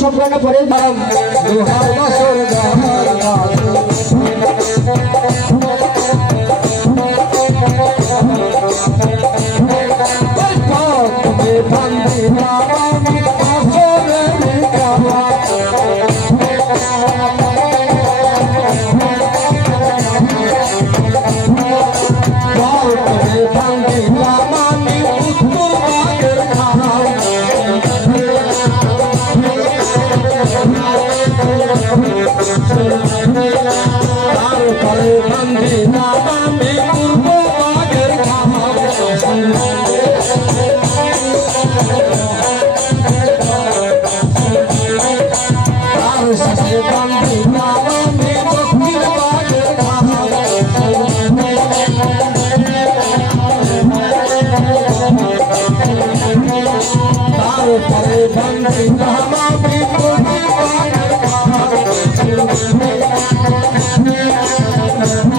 সম্পূর্ণ করে Thank you.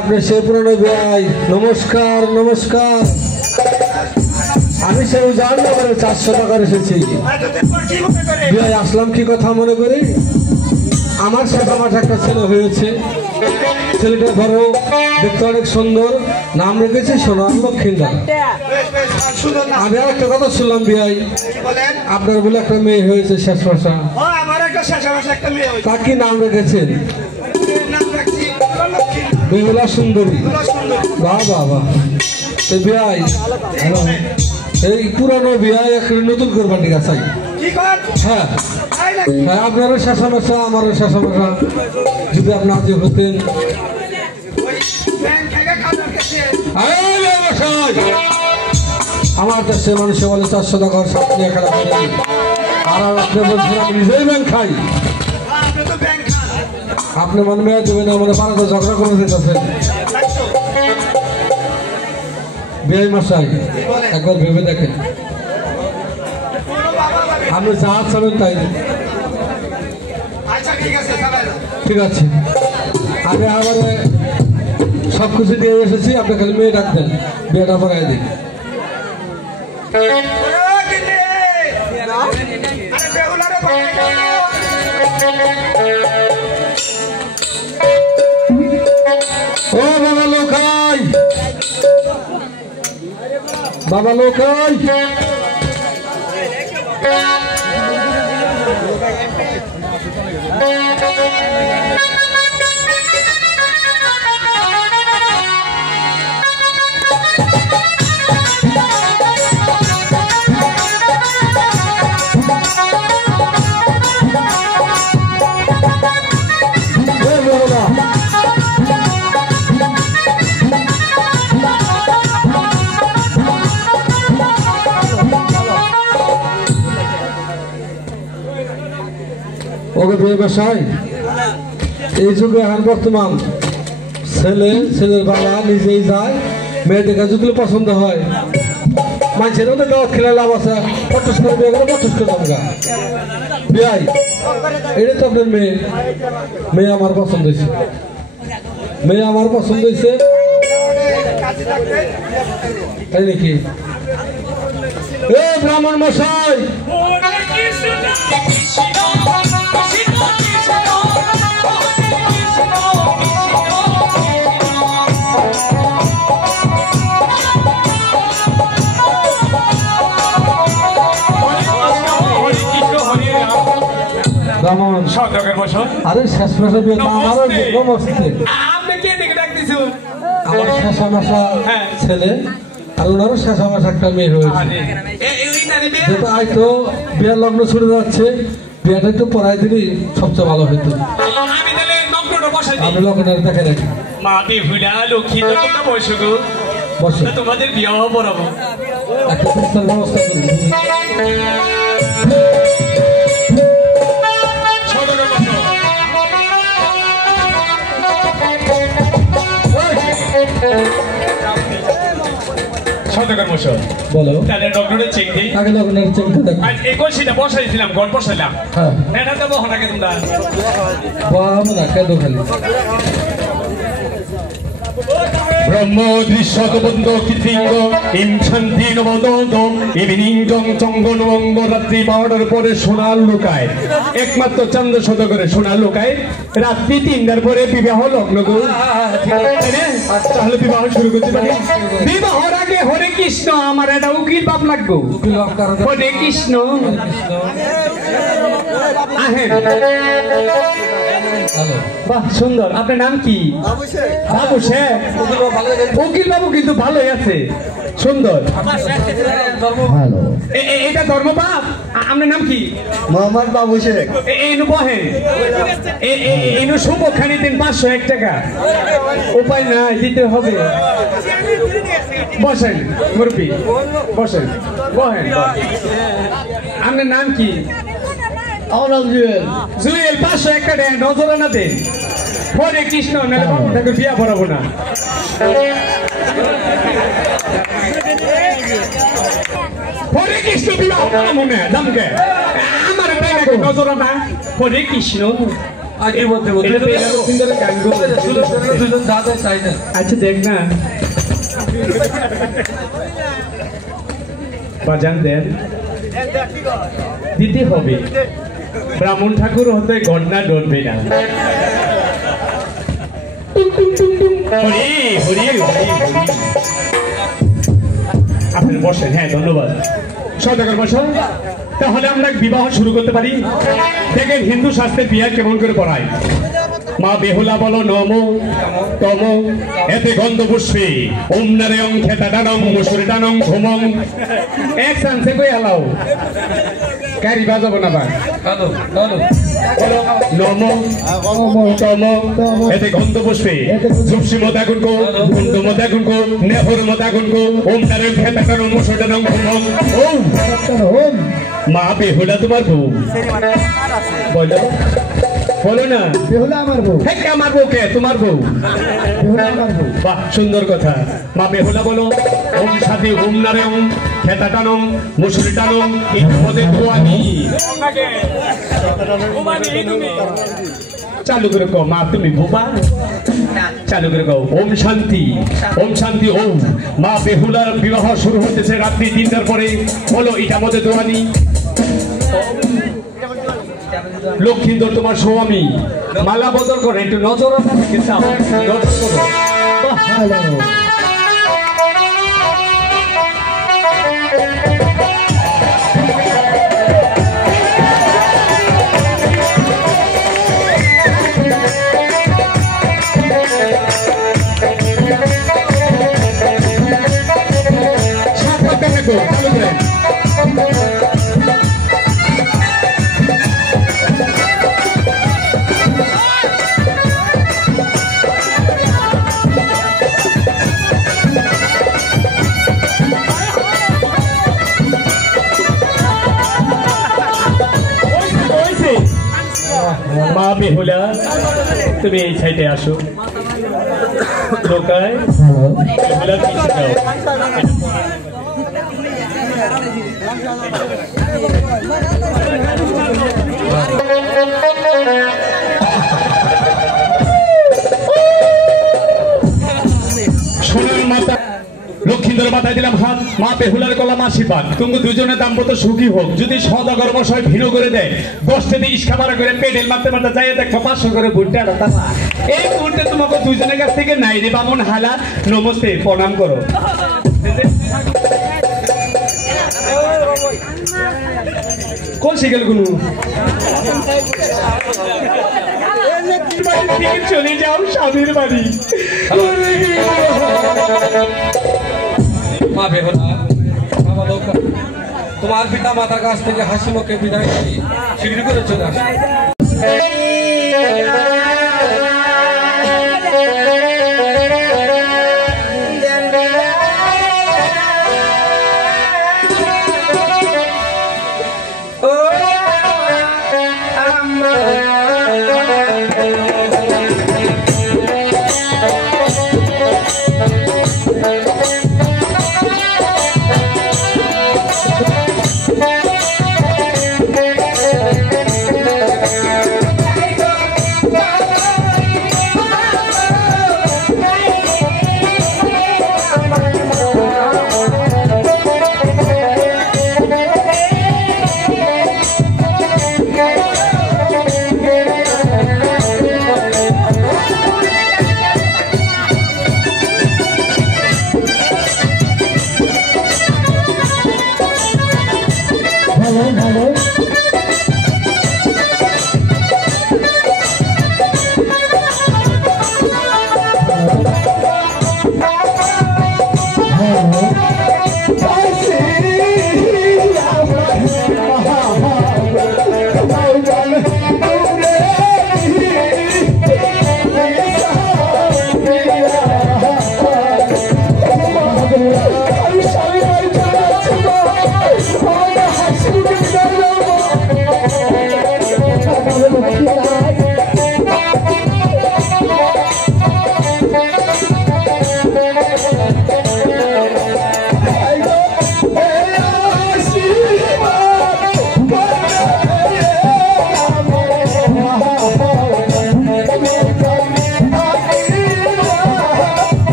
अपने से पुरानो भाई नमस्कार नमस्कार আমি সেই জানি আমার 400 টাকা এসেছি ভাই আসলাম কি কথা মনে করে আমার সাথে আমার একটা ছেলে হয়েছে ছেলেটা ধরো দেখতে অনেক সুন্দর নাম রেখেছে সোনার লক্ষ্মীন্দর আমি একটা কথা শুনলাম ভাই আপনার বলে একটা মেয়ে হয়েছে শেষ ভাষা আমার একটা শেষ ভাষা একটা মেয়ে হয়েছে তা কি নাম রেখেছেন নাম রাখছি বেহুলা সুন্দরী বাহ বাহ বাহ ভাই এই পুরানো বিয়া একটা নতুন করবার ঠিক আছে হ্যাঁ হ্যাঁ আপনারও শেষামেশা আমারও শেষামেশা যদি আপনার যে হতেন আমার দেশে মানুষে বলে 400 টাকার সামনে খেলা আর আপনি বলছেন আমি নিজেই ব্যাংক খাই আপনি মনে মেয়ে দেবেন আমাদের পাড়াতে ঝগড়া করে দিতেছেন বিয়ে মশাই একবার ভেবে দেখেন আপনি যা চাবেন তাই ঠিক আছে আমি আবার সব কিছু দিয়ে এসেছি আপনি খালি মেয়ে ডাকতেন বিয়েটা পড়াই দিন ও বাবা লোকাই বাবা লোকাই ওকে ব্যবসায় এই যুগে এখন বর্তমান ছেলের বাবা নিজেই যায় মেয়েদের কাছে যদি পছন্দ হয় মানুষের মধ্যে দাওয়াত খেলে লাভ আছে পঞ্চাশ করে বিয়ে করে 50 করে দাম গা বিয়াই এটা তো আপনার মেয়ে আমার পছন্দ হয়েছে তাই নাকি এ ব্রাহ্মণ মশাই আরে শেষ মাসে আমারও নমস্তে আমার শেষা মাসা হ্যাঁ। ছেলে আর ওনারও শেষা মাসা একটা মেয়ে হয়েছে যেহেতু আজ তো বিয়ের লগ্ন ছুটে যাচ্ছে বিয়েটা একটু পড়াই দিলে সবচেয়ে ভালো হইতো আমি তাহলে নগ্নটা বসাই দিই। আমি লগ্নের দেখে রাখি মা বেহুলা লক্ষ্মী তো তোমরা বসো গো। বসে তা তোমাদের বিয়াহ পড়াবো। একটা সুন্দর ব্যবস্থা করি সদরে বসো। সদরে বসো। বলো তাহলে নগ্নটা চেক দিই। আগে লগ্নের চেকটা দেখো আজ এই কলসিটা বসাইছিলাম, ঘর বসাইলাম। হ্যাঁ এটা তো বহন আগে তোমরা। বাম না কেন খালি ব্রহ্ম দৃশ্যবন্ধ কৃতিঙ্গ ইম শান্তি নবদন্ত ইভিনিং চঙ্গন অঙ্গ রাত্রি 12টার পরে সোনার লুকায় একমাত্র চন্দ্র শতকরে সোনার লুকায় রাত্রি 3টার পরে বিবাহ লগ্ন গো তাহলে বিবাহ শুরু করতে পারি বিবাহর আগে হরে কৃষ্ণ আমার এটা উকিল বাপ লাগবো হরে কৃষ্ণ আহেন বাহ সুন্দর আপনার নাম কি বাবু শেখ উকিল বাবু কিন্তু ভালোই আছে সুন্দর এটা ধর্মবাপ আপনার নাম কি মোহাম্মদ বাবু শেখ এনু বহেন এনু শুভ খানি দিন 501 টাকা উপায় নাই দিতে হবে বসেন মুরব্বী বসেন বহেন আপনার নাম কি জুয়েল 501 টাকা দেন নজরানা দেন হরে কৃষ্ণ নাহলে বাবু ঠাকুর বিয়া পড়াবো না হরে কৃষ্ণ বিবাহ মনে দামকে আমার প্রেমে নজরানা হরে কৃষ্ণ আগে বলতে বলতে দুজন দাদা চাই না আচ্ছা দেখ না বাজান দেন দিতে হবে ব্রাহ্মণ ঠাকুর হতে ঘটনা ডরবে না হরি হরি হরি আপনি বসেন হ্যাঁ ধন্যবাদ সদাগর বসেন তাহলে আমরা বিবাহ শুরু করতে পারি দেখেন হিন্দু শাস্ত্রে বিয়া কেমন করে পড়ায় মা বেহুলা বলো নম তম এতে গন্ধ পুষ্পে ওম নারায়ণ খেতা ডানং মুসুর ডানং ঘুমং এক চান্সে কই আলাও কারি বাজাবো না বা নম তম এতে গন্ধ পুষ্পে ঝুপসি মত আগুন কো গন্ধ মত আগুন কো নেভর মত আগুন কো ওম নারায়ণ খেতা ডানং মুসুর ডানং ঘুমং ওম মা বেহুলা তোমার বউ বলো বলো না বেহুলা আমার বউ হ্যাঁ আমার বউ কে তোমার বউ বেহুলা আমার বউ বাহ সুন্দর কথা মা বেহুলা বলো ওম সাথে ওম নারায়ণ খেতা টানম মুসুরি টানম এই পদে দোয়ানি চালু করে কও মা তুমি বোবা চালু করে কও ওম শান্তি ওম মা বেহুলার বিবাহ শুরু হতেছে রাত্রি 3টার পরে বলো এটা মধ্যে দোয়ানি লক্ষ্মীন্দর তোমার স্বামী মালা বদল করে একটু নজর মা বেহুলা তুমি এই সাইডে আসো লোকায় বেহুলা পিছে যাও সোনার মাতা লক্ষ্মীন্দর মাথায় দিলাম হাত মা বেহুলার কলাম আশীর্বাদ তুমি দুজনের দাম্পত্য সুখী হোক যদি সদাগর মশাই ভিড় করে দেয় 10 থেকে ইস্কাবার করে পেডেল মারতে মারতে যাই দেখো 500 করে ভুট্টা এই মুহূর্তে তোমাকে দুজনের কাছ থেকে নাই রে বামন হালা নমস্তে প্রণাম করো কোন শিখেল গুনু চলে যাও স্বামীর বাড়ি বেহুলা বাবা লোকা, তোমার পিতা মাতার কাছ থেকে হাসি মুখে বিদায় নিয়ে শিগগির করে চলে আসো।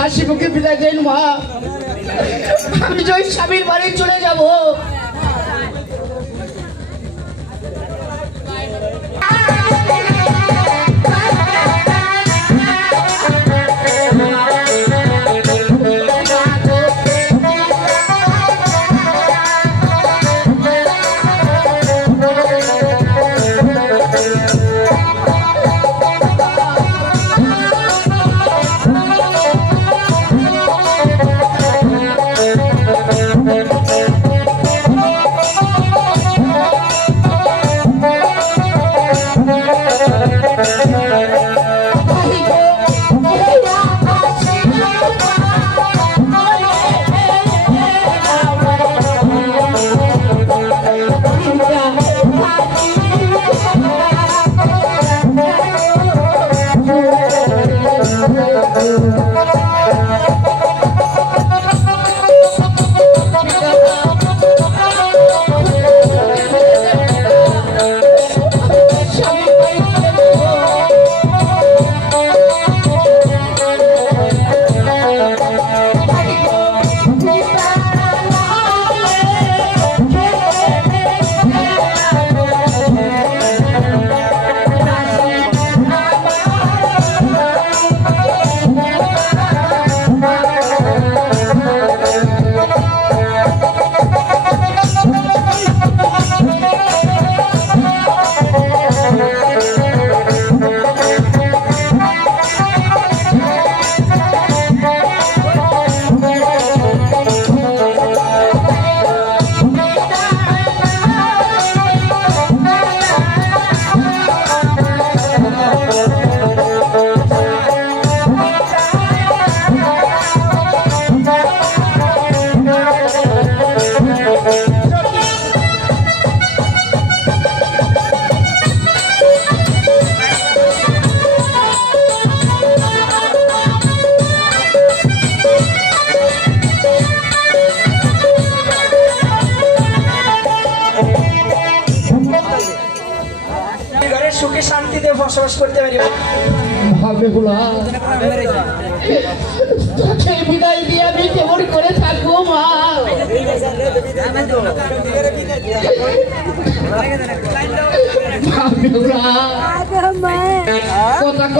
হাসি মুখে বিদায় দেন মা, আমি যে স্বামীর বাড়ি চলে যাব। বসবাস করতে পারি বেহুলা তোকে বিদায় দিয়ে আমি কেমন করে থাকবো মা বেহুলা কথা ক